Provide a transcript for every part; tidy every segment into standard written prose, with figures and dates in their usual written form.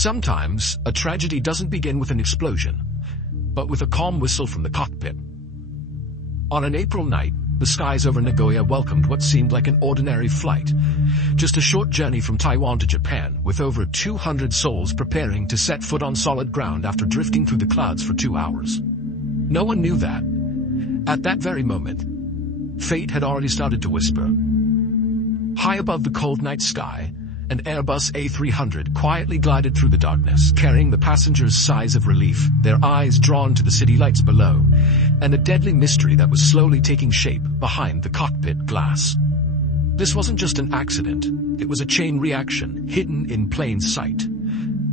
Sometimes, a tragedy doesn't begin with an explosion, but with a calm whistle from the cockpit. On an April night, the skies over Nagoya welcomed what seemed like an ordinary flight. Just a short journey from Taiwan to Japan, with over 200 souls preparing to set foot on solid ground after drifting through the clouds for 2 hours. No one knew that. At that very moment, fate had already started to whisper. High above the cold night sky, an Airbus A300 quietly glided through the darkness, carrying the passengers sighs of relief, their eyes drawn to the city lights below, and a deadly mystery that was slowly taking shape behind the cockpit glass. This wasn't just an accident, it was a chain reaction hidden in plain sight.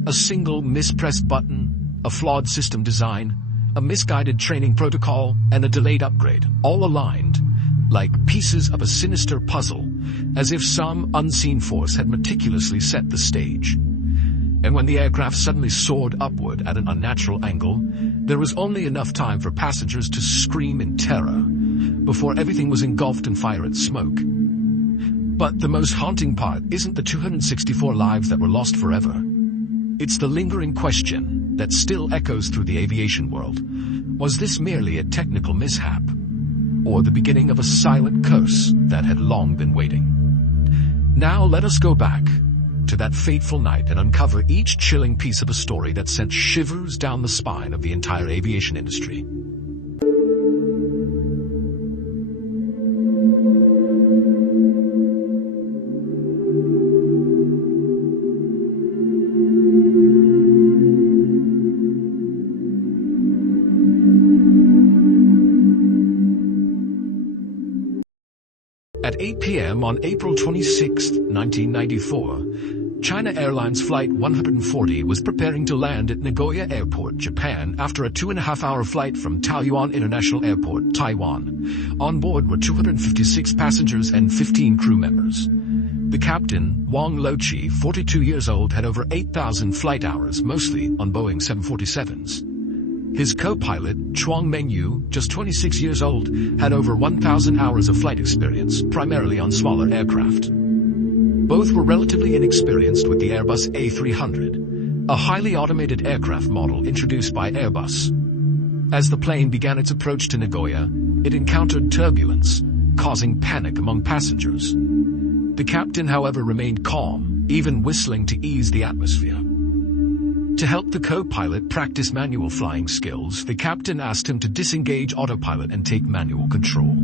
A single mispressed button, a flawed system design, a misguided training protocol, and a delayed upgrade, all aligned like pieces of a sinister puzzle, as if some unseen force had meticulously set the stage. And when the aircraft suddenly soared upward at an unnatural angle, there was only enough time for passengers to scream in terror before everything was engulfed in fire and smoke. But the most haunting part isn't the 264 lives that were lost forever. It's the lingering question that still echoes through the aviation world. Was this merely a technical mishap, or the beginning of a silent curse that had long been waiting? Now let us go back to that fateful night and uncover each chilling piece of a story that sent shivers down the spine of the entire aviation industry. At 8 p.m. on April 26, 1994, China Airlines Flight 140 was preparing to land at Nagoya Airport, Japan, after a 2.5-hour flight from Taoyuan International Airport, Taiwan. On board were 256 passengers and 15 crew members. The captain, Wang Lochi, 42 years old, had over 8,000 flight hours, mostly on Boeing 747s. His co-pilot, Chuang Mengyu, just 26 years old, had over 1,000 hours of flight experience, primarily on smaller aircraft. Both were relatively inexperienced with the Airbus A300, a highly automated aircraft model introduced by Airbus. As the plane began its approach to Nagoya, it encountered turbulence, causing panic among passengers. The captain, however, remained calm, even whistling to ease the atmosphere. To help the co-pilot practice manual flying skills, the captain asked him to disengage autopilot and take manual control.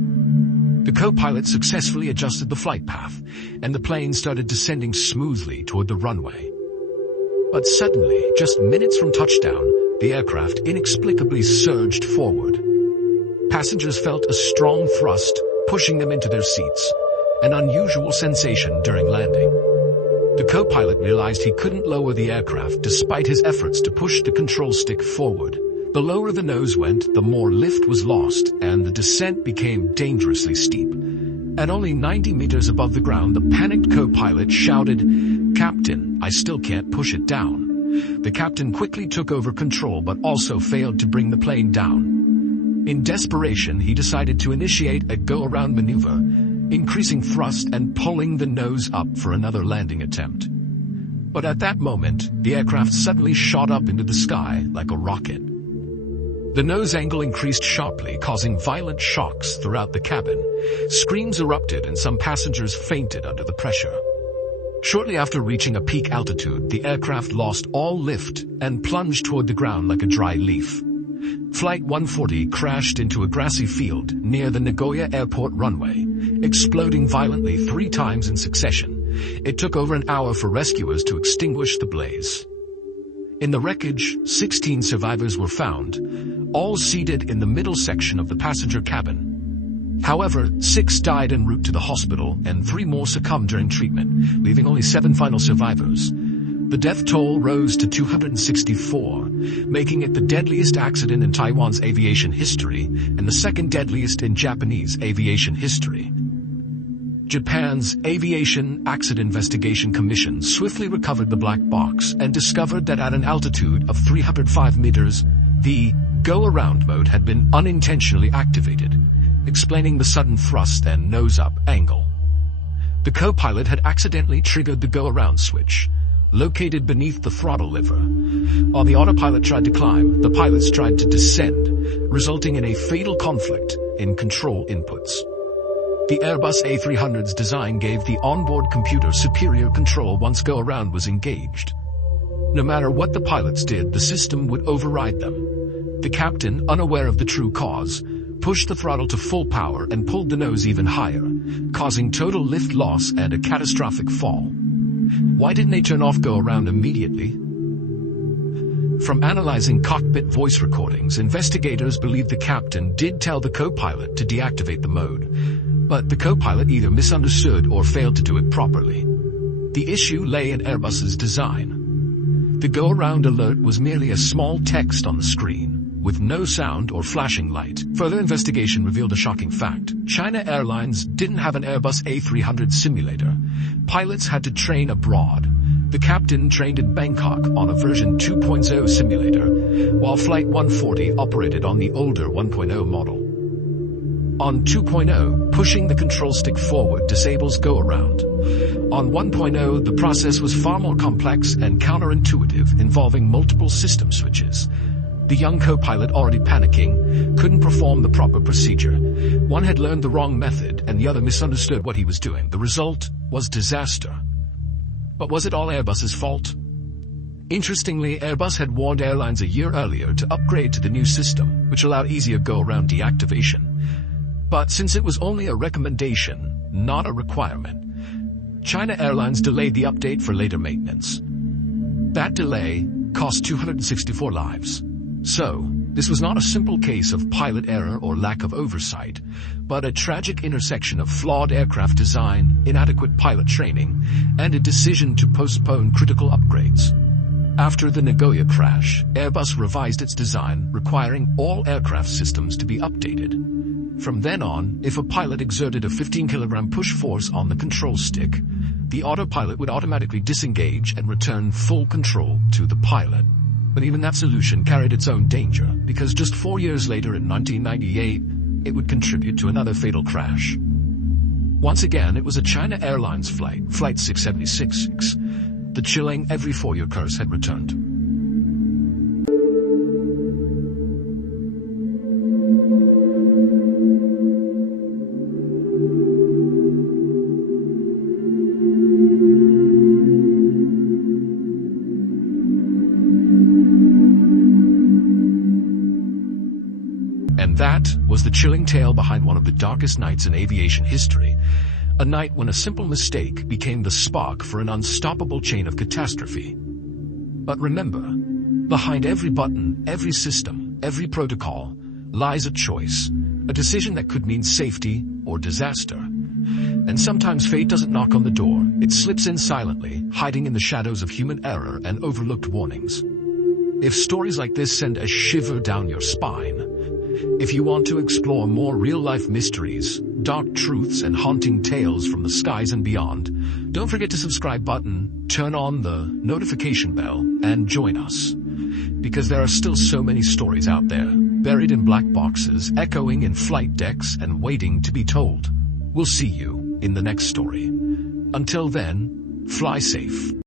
The co-pilot successfully adjusted the flight path, and the plane started descending smoothly toward the runway. But suddenly, just minutes from touchdown, the aircraft inexplicably surged forward. Passengers felt a strong thrust pushing them into their seats, an unusual sensation during landing. The co-pilot realized he couldn't lower the aircraft despite his efforts to push the control stick forward. The lower the nose went, the more lift was lost, and the descent became dangerously steep. At only 90 meters above the ground, the panicked co-pilot shouted, "Captain, I still can't push it down." The captain quickly took over control but also failed to bring the plane down. In desperation, he decided to initiate a go-around maneuver, increasing thrust and pulling the nose up for another landing attempt. But at that moment, the aircraft suddenly shot up into the sky like a rocket. The nose angle increased sharply, causing violent shocks throughout the cabin. Screams erupted and some passengers fainted under the pressure. Shortly after reaching a peak altitude, the aircraft lost all lift and plunged toward the ground like a dry leaf. Flight 140 crashed into a grassy field near the Nagoya Airport runway, exploding violently 3 times in succession. It took over an hour for rescuers to extinguish the blaze. In the wreckage, 16 survivors were found, all seated in the middle section of the passenger cabin. However, 6 died en route to the hospital and 3 more succumbed during treatment, leaving only 7 final survivors. The death toll rose to 264, making it the deadliest accident in Taiwan's aviation history and the second deadliest in Japanese aviation history. Japan's Aviation Accident Investigation Commission swiftly recovered the black box and discovered that at an altitude of 305 meters, the go-around mode had been unintentionally activated, explaining the sudden thrust and nose-up angle. The co-pilot had accidentally triggered the go-around switch, located beneath the throttle lever. While the autopilot tried to climb, the pilots tried to descend, resulting in a fatal conflict in control inputs. The Airbus A300's design gave the onboard computer superior control once go-around was engaged. No matter what the pilots did, the system would override them. The captain, unaware of the true cause, pushed the throttle to full power and pulled the nose even higher, causing total lift loss and a catastrophic fall. Why didn't they turn off go-around immediately? From analyzing cockpit voice recordings, investigators believe the captain did tell the co-pilot to deactivate the mode, but the co-pilot either misunderstood or failed to do it properly. The issue lay in Airbus's design. The go-around alert was merely a small text on the screen, with no sound or flashing light. Further investigation revealed a shocking fact. China Airlines didn't have an Airbus A300 simulator. Pilots had to train abroad. The captain trained in Bangkok on a version 2.0 simulator, while Flight 140 operated on the older 1.0 model. On 2.0, pushing the control stick forward disables go-around. On 1.0, the process was far more complex and counterintuitive, involving multiple system switches. The young co-pilot, already panicking, couldn't perform the proper procedure. One had learned the wrong method, and the other misunderstood what he was doing. The result was disaster. But was it all Airbus's fault? Interestingly, Airbus had warned airlines a year earlier to upgrade to the new system, which allowed easier go-around deactivation. But since it was only a recommendation, not a requirement, China Airlines delayed the update for later maintenance. That delay cost 264 lives. So, this was not a simple case of pilot error or lack of oversight, but a tragic intersection of flawed aircraft design, inadequate pilot training, and a decision to postpone critical upgrades. After the Nagoya crash, Airbus revised its design, requiring all aircraft systems to be updated. From then on, if a pilot exerted a 15-kilogram push force on the control stick, the autopilot would automatically disengage and return full control to the pilot. But even that solution carried its own danger, because just 4 years later in 1998, it would contribute to another fatal crash. Once again, it was a China Airlines flight, Flight 676. The chilling every 4-year curse had returned. And that was the chilling tale behind one of the darkest nights in aviation history. A night when a simple mistake became the spark for an unstoppable chain of catastrophe. But remember, behind every button, every system, every protocol, lies a choice, a decision that could mean safety or disaster. And sometimes fate doesn't knock on the door, it slips in silently, hiding in the shadows of human error and overlooked warnings. If stories like this send a shiver down your spine, if you want to explore more real-life mysteries, dark truths, and haunting tales from the skies and beyond, don't forget to subscribe button, turn on the notification bell, and join us. Because there are still so many stories out there, buried in black boxes, echoing in flight decks, and waiting to be told. We'll see you in the next story. Until then, fly safe.